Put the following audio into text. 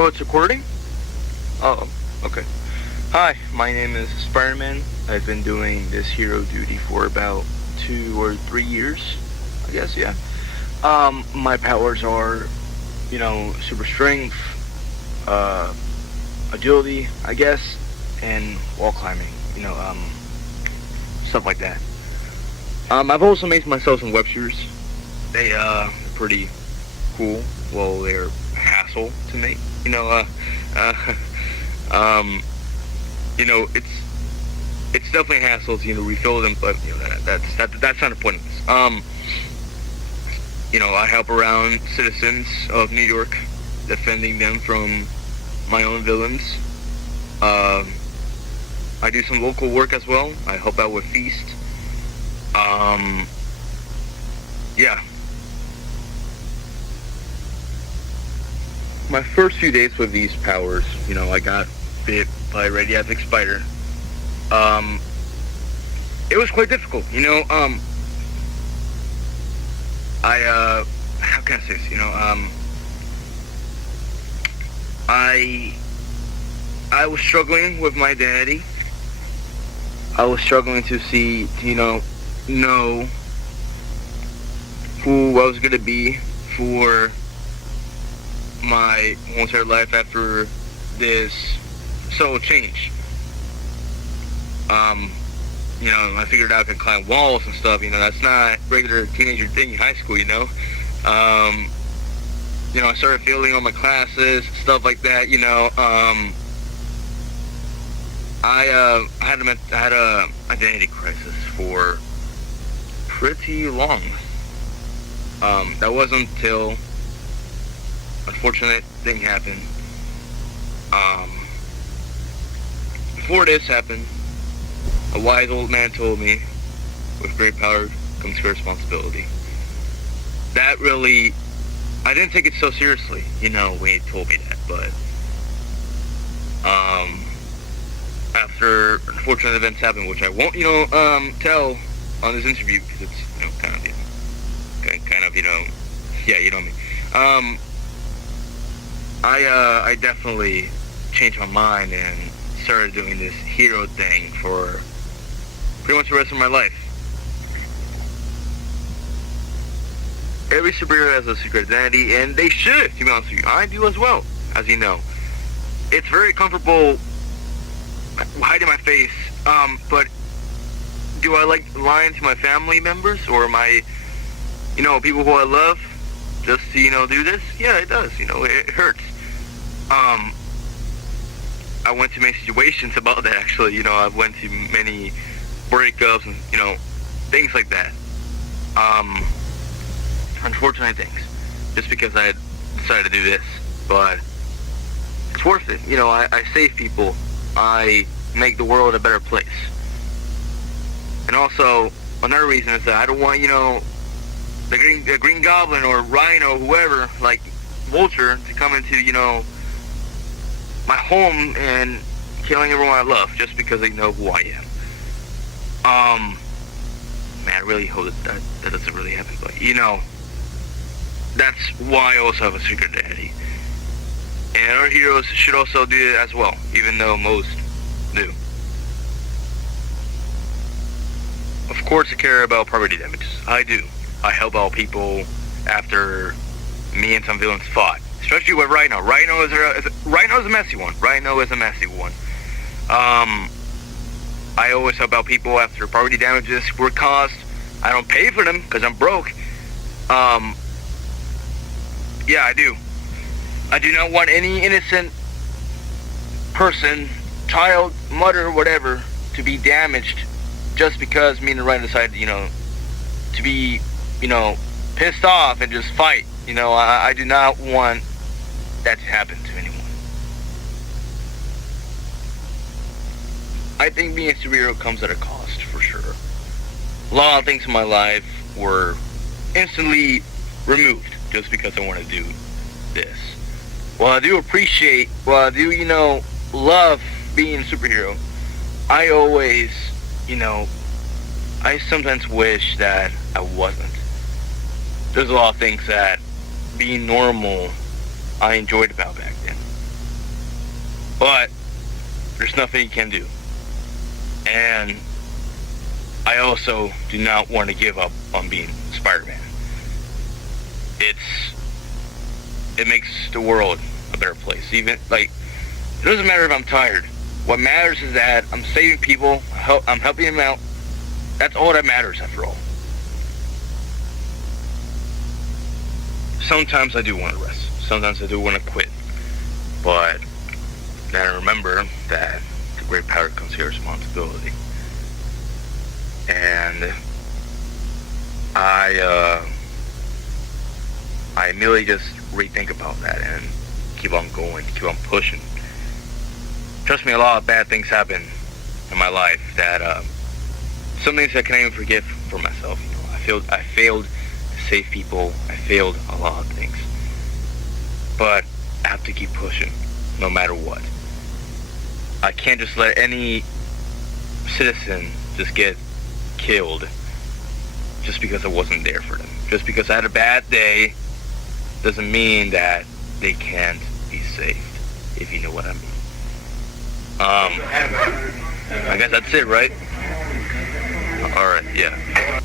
Oh, it's recording? Oh, okay. Hi, my name is Spider-Man. I've been doing this hero duty for about 2 or 3 years, I guess, yeah. My powers are, super strength, agility, I guess, and wall climbing, stuff like that. I've also made myself some websters. They're pretty cool. Well, they're a hassle to make. Uh, um, it's definitely a hassle to refill them, but that's not the point of this. I help around citizens of New York, defending them from my own villains. I do some local work as well. I help out with Feast. Yeah. My first few days with these powers, I got bit by a radioactive spider. It was quite difficult, how can I say this, I was struggling with my identity. I was struggling to know who I was going to be for my whole entire life after this subtle change. I figured out I could climb walls and stuff, that's not a regular teenager thing in high school, I started failing all my classes, stuff like that, I had a identity crisis for pretty long. That wasn't until unfortunate thing happened. Before this happened, a wise old man told me, with great power comes great responsibility. That really, I didn't take it so seriously, when he told me that, but, after unfortunate events happened, which I won't, tell on this interview, because it's, yeah, you know me. I definitely changed my mind and started doing this hero thing for pretty much the rest of my life. Every superhero has a secret identity, and they should, to be honest with you. I do as well, as you know. It's very comfortable hiding my face, but do I like lying to my family members or my, people who I love just to, do this? Yeah, it does, it hurts. I went to many situations about that, actually, I went to many breakups and, things like that. Unfortunate things, just because I decided to do this, but it's worth it. I save people. I make the world a better place. And also, another reason is that I don't want, the Green Goblin or Rhino, whoever, like Vulture, to come into, my home and killing everyone I love just because they know who I am. Man, I really hope that doesn't really happen, but, that's why I also have a secret identity. And our heroes should also do it as well, even though most do. Of course I care about property damages. I do. I help out people after me and some villains fought. Especially with Rhino. Rhino is a messy one. I always help out people after property damages were caused. I don't pay for them because I'm broke. Yeah, I do. I do not want any innocent person, child, mother, whatever, to be damaged just because me and Ryan decided, to be, pissed off and just fight. I do not want that to happen to anyone. I think being a superhero comes at a cost, for sure. A lot of things in my life were instantly removed just because I want to do this. While I do love being a superhero, I always, I sometimes wish that I wasn't. There's a lot of things that being normal I enjoyed about back then. But there's nothing you can do. And I also do not want to give up on being Spider-Man. It makes the world a better place. Even, like, it doesn't matter if I'm tired. What matters is that I'm saving people, I'm helping them out. That's all that matters after all. Sometimes I do want to rest. Sometimes I do want to quit. But then I remember that with great power comes great responsibility. And I immediately just rethink about that and keep on going, keep on pushing. Trust me, a lot of bad things happen in my life that some things I can't even forgive for myself. You know, I failed to save people. I failed a lot of things, but I have to keep pushing, no matter what. I can't just let any citizen just get killed just because I wasn't there for them. Just because I had a bad day doesn't mean that they can't be saved, if you know what I mean. I guess that's it, right? Alright, yeah.